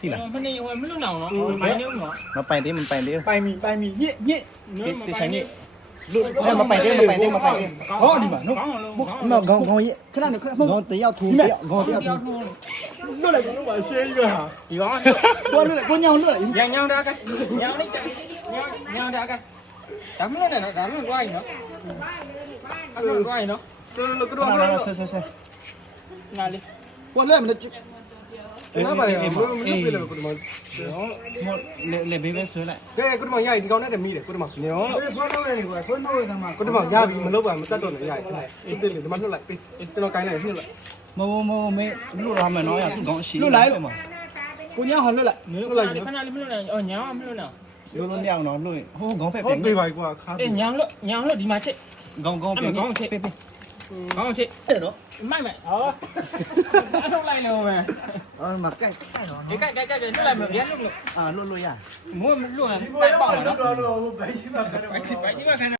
ที่ล่ะ มันนี่ไม่รู้หนาวเนาะไปเร็วเนาะ มาไปดิมันไปดิ ไปมีညစ်ညစ် ที่ใช้นี่มาไปดิมาไปดิมาไปดิ ဟောဒီမှာနော် มากองยี่ ခဏနေခဏ กองเตี้ยทูเตี้ยกองเตี้ยทู လွတ်လိုက်ကတော့ပါရှင်းကြီးပဲဟာ ဒီကောင် ကိုလွတ်လိုက်ကိုညောင်လွတ်လိုက် ညောင်တာကညောင်လိုက်ညောင်တာကဒါမလို့နဲ့နော်ဒါမလို့တွားရင်နော်အဲ့လိုတွားရင်နော် တော်တော်ကတော့ เอาละๆๆ ငါလေး ကိုလည်းမနဲ့ เอ้ย နားပါရမလို့ပြည့်လို့ကိုဒီမှာ หมดle bebe ဆွဲလိုက်က ဲကိုဒီမှာရိုက်ဒီကောင်နဲ့တည်းမိတယ်ကိုဒီမှာညောဆွဲလို့ရတယ်ကွာဆွဲလို့ရတယ်မှာကိုဒီမှာရပြီမလုပ်ပါမတတ်တော့လည်းရိုက်အဲ့ဒီလေဒီမှာလွတ်လိုက်ကျွန်တော်ကိုင်းလိုက်နှုတ်လိုက် မမေလွတ်ရမယ်နော်ရသူကောင်ရှိ လွတ်လိုက်ကိုညောင်ဟောလွတ်လိုက် နင် လွတ်လိုက် ခဏလေးမလို့နဲ့အော်ညောင်မလို့နဲ့ လွတ်လို့ညောင်နော်လွတ်ဟိုကောင်ဖက် ဟုတ် ပြန် ပြီပါကွာခါ အေးညောင်လို့ဒီမှာချက် ကောင်ပြန် ကောင်းချက် ပေး ကောင်းချက် တဲ့နော် မိုက်ဟောအထုတ်လိုက်လို့မယ် มาใกล้ใกล้เนาะ ဒီကကြထုတ်လိုက်မယ်ပြန်လို့ လွတ်ရ မိုးလွတ်နေတိုက်ပေါက်နော် တော့ဘယ်ရှိမှာခဏ ไปที่บ้าน